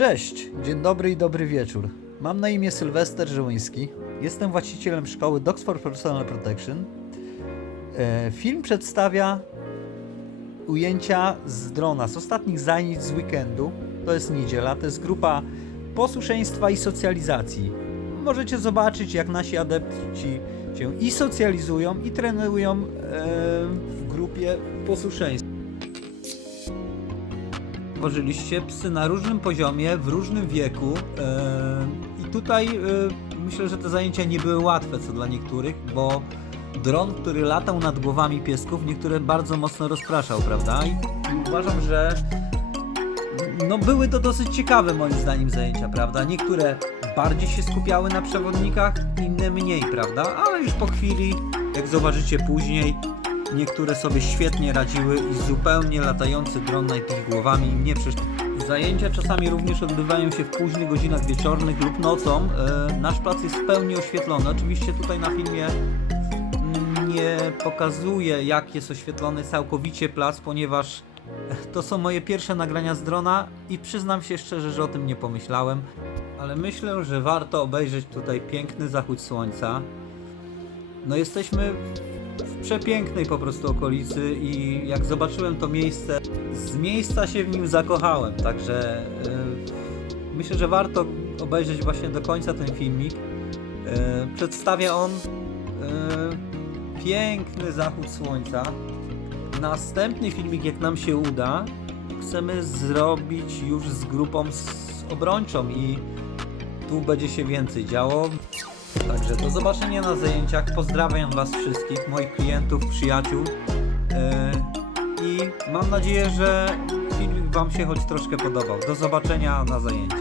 Cześć, dzień dobry i dobry wieczór. Mam na imię Sylwester Żyłyński. Jestem właścicielem szkoły Docs Personal Protection. E, Film przedstawia ujęcia z drona, z ostatnich zajęć z weekendu. To jest niedziela, to jest grupa posłuszeństwa i socjalizacji. Możecie zobaczyć, jak nasi adepci się i socjalizują, i trenują e, w grupie posłuszeństwa. Tworzyliście psy na różnym poziomie, w różnym wieku. e, I tutaj e, myślę, że te zajęcia nie były łatwe co dla niektórych, bo dron, który latał nad głowami piesków, niektóre bardzo mocno rozpraszał, prawda? I, uważam, że no były to dosyć ciekawe moim zdaniem zajęcia, prawda? Niektóre bardziej się skupiały na przewodnikach, inne mniej, prawda? Ale już po chwili, jak zobaczycie później, niektóre sobie świetnie radziły i zupełnie latający dron nad ich głowami nie przeszkadzał. Zajęcia czasami również odbywają się w późnych godzinach wieczornych lub nocą. E, nasz plac jest w pełni oświetlony. Oczywiście tutaj na filmie nie pokazuję jak jest oświetlony całkowicie plac, ponieważ to są moje pierwsze nagrania z drona i przyznam się szczerze, że o tym nie pomyślałem, ale myślę, że warto obejrzeć tutaj piękny zachód słońca. No jesteśmy w przepięknej po prostu okolicy i jak zobaczyłem to miejsce, z miejsca się w nim zakochałem, także yy, myślę, że warto obejrzeć właśnie do końca ten filmik. Yy, przedstawia on yy, piękny zachód słońca. Następny filmik, jak nam się uda, chcemy zrobić już z grupą z obrończą i tu będzie się więcej działo. Także do zobaczenia na zajęciach. Pozdrawiam Was wszystkich, moich klientów, przyjaciół. Yy, I mam nadzieję, że filmik Wam się choć troszkę podobał. Do zobaczenia na zajęciach.